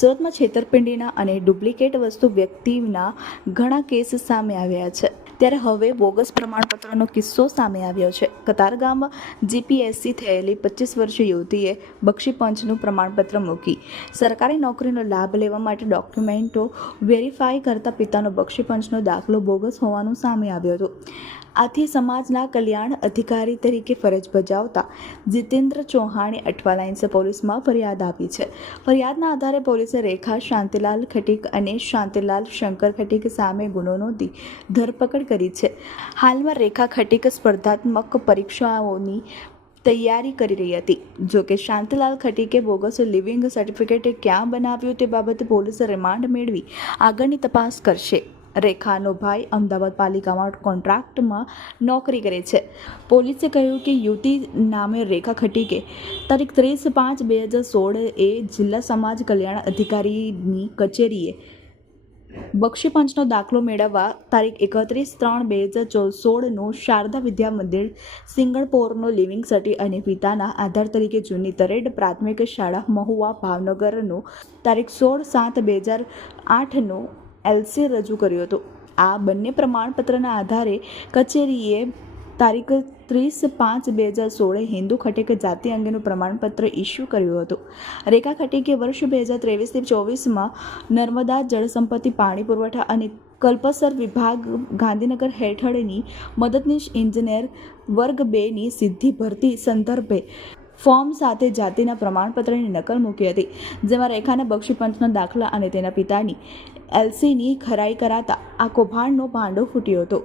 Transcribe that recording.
સુરતમાં છેતરપિંડીના અને ડુપ્લિકેટ વસ્તુ વ્યક્તિના ઘણા કેસ સામે આવ્યા છે, ત્યારે હવે બોગસ પ્રમાણપત્રનો કિસ્સો સામે આવ્યો છે. કતારગામ જીપીએસસી થયેલી 25 વર્ષીય યુવતીએ બક્ષીપંચનું પ્રમાણપત્ર મૂકી સરકારી નોકરીનો લાભ લેવા માટે ડોક્યુમેન્ટો વેરીફાઈ કરતા પિતાનો બક્ષીપંચનો દાખલો બોગસ હોવાનું સામે આવ્યું હતું. આથી સમાજના કલ્યાણ અધિકારી તરીકે ફરજ બજાવતા જીતેન્દ્ર ચૌહાણે અઠવા લાઇન્સ પોલીસમાં ફરિયાદ આપી છે. ફરિયાદના આધારે પોલીસે રેખા શાંતિલાલ ખટીક અને શાંતિલાલ શંકર ખટીક સામે ગુનો નોંધી ધરપકડ કરી છે. હાલમાં રેખા ખટીક સ્પર્ધાત્મક પરીક્ષાઓની તૈયારી કરી રહી હતી. જોકે શાંતિલાલ ખટીકે બોગસ લિવિંગ સર્ટિફિકેટ ક્યાં બનાવ્યું તે બાબતે પોલીસે રિમાન્ડ મેળવી આગળની તપાસ કરશે. રેખાનો ભાઈ અમદાવાદ પાલિકામાં કોન્ટ્રાક્ટમાં નોકરી કરે છે. પોલીસે કહ્યું કે યુવતી નામે રેખા ખટીકે તારીખ 30/5/2016 એ જિલ્લા સમાજ કલ્યાણ અધિકારીની કચેરીએ બક્ષીપંચનો દાખલો મેળવવા તારીખ 31/3/2016નું શારદા વિદ્યા મંદિર સિંગણપોરનો લિવિંગ સર્ટી અને પિતાના આધાર તરીકે જૂની તરેડ પ્રાથમિક શાળા મહુવા ભાવનગરનું તારીખ 16/7/2008નું એલસી રજૂ કર્યું હતું. આ બંને પ્રમાણપત્રના આધારે કચેરીએ તારીખ 30/5/2016 હિન્દુ ખટીક જાતિ અંગેનું પ્રમાણપત્ર ઇસ્યુ કર્યું હતું. રેખા ખટીકે વર્ષ 2023-24માં નર્મદા જળસંપત્તિ પાણી પુરવઠા અને કલ્પસર વિભાગ ગાંધીનગર હેઠળની મદદનીશ ઇજનેર વર્ગ 2ની સીધી ભરતી સંદર્ભે ફોર્મ સાથે જાતિના પ્રમાણપત્રની નકલ મૂકી હતી, જેમાં રેખાના બક્ષીપંચના દાખલા અને તેના પિતાની એલસીની ખરાઈ કરાતા આ કૌભાંડનો ભાંડો ફૂટ્યો હતો.